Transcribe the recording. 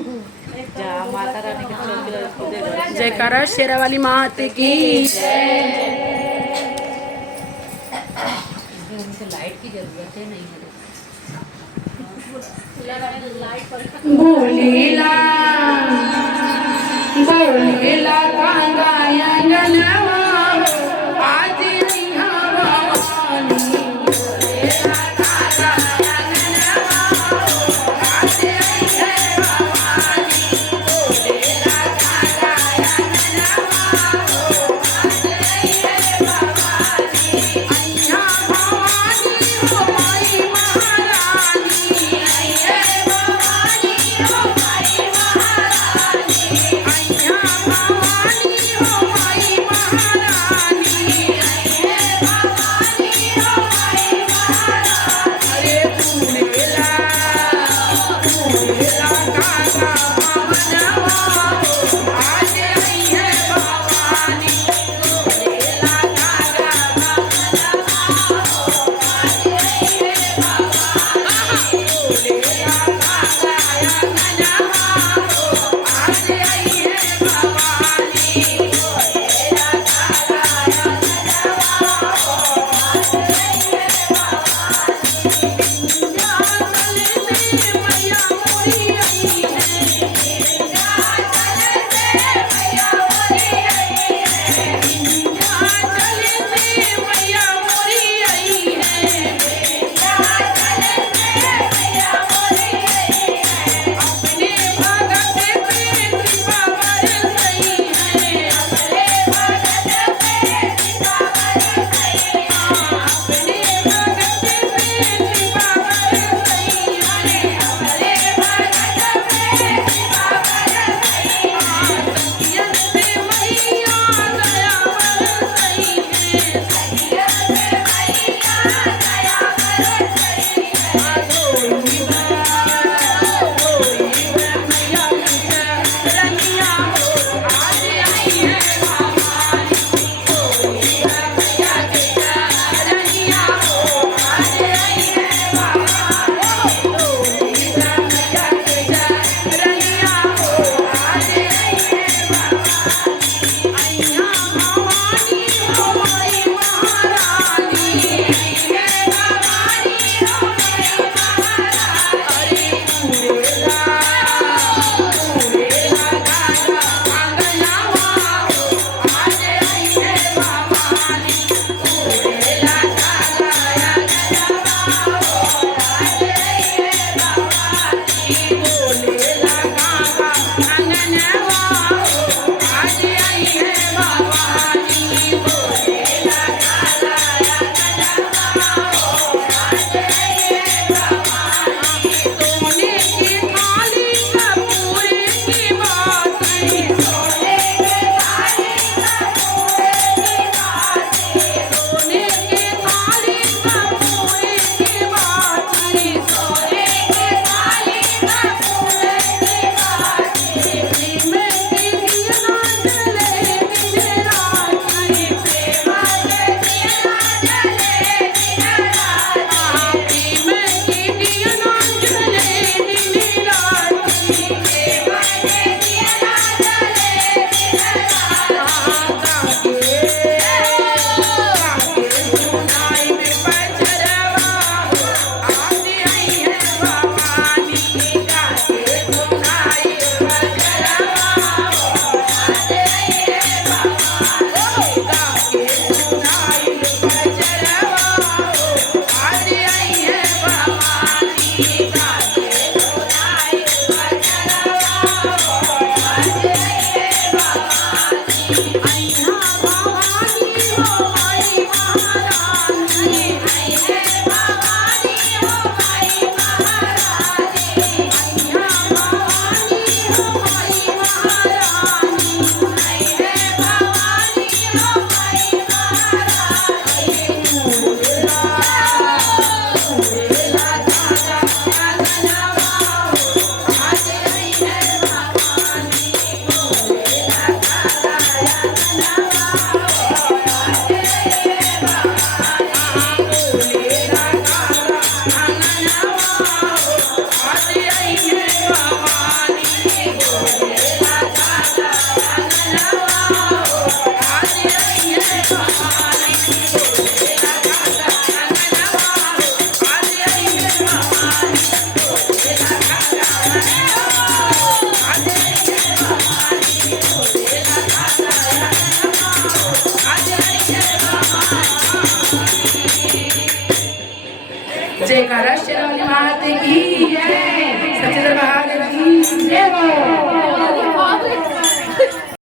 माता रानी के चौकी जयकारा शेरावाली मात की लाइट की जरूरत है नहीं है। भोलीला भोलीला कांगाया गनवा आज यहाँ भवानी भोलीला कांगाया गनवा आज यहाँ भवानी भोलीला कांगाया गनवा आज यहाँ भवानी अय्या भवानी हो माई महारानी अय्या भवानी हो माई महारानी अय्या भवानी हो माई महारानी अय्या भवानी हो माई महारानी अरे भूलेला भूलेला काका भवनवा आज अय्या भवानी भूलेला काका भवनवा आज अय्या भवानी भूलेला काका भवनवा आज अय्या भवानी भूलेला काका मैया मोरी आई है मैया मोरी आई है मैया मोरी आई है मैया मोरी आई है अपने भगत पे कृपा बरसई है अपने भगत पे कृपा बरसई है अपने भगत पे कृपा बरसई है अपने भगत पे कृपा बरसई है सखियन पे मैया दया बरसई है सखियन पे मैया दया बरसई है धोई मैया रनिया हो आज आई है भवानी धोई मैया रनिया हो आज आई है भवानी धोई मैया रनिया हो आज आई है भवानी अय्या भवानी हो माई महारानी अय्या भवानी हो माई महारानी अरे भूलेला भूलेला काका अंगनवा आज आई है भवानी भूलेला काका अंगनवा आज आई है भवानी भूलेला काका अंगनवा आज आई है भवानी भोलेला काका अंगनवा आज आई है भवानी सोने की थाली कपूर की बाती सोने की थाली कपूर की बाती सोने की थाली कपूर की बाती सोने की थाली कपूर की बाती प्रेम की दिया जले दिन राती प्रेम के दिया जले दिन राती प्रेम की दिया जले दिन राती प्रेम के दिया जले दिन राती काके सुनाई में पचरवा आज आई है भवानी काके सुनाई पचरवा आज आई है भवानी काके सुनाई पचरवा आज आई है भवानी काके सुनाई पचरवा जयकारा शेरावाली मात की जय, सच्चे दरबार की जय हो।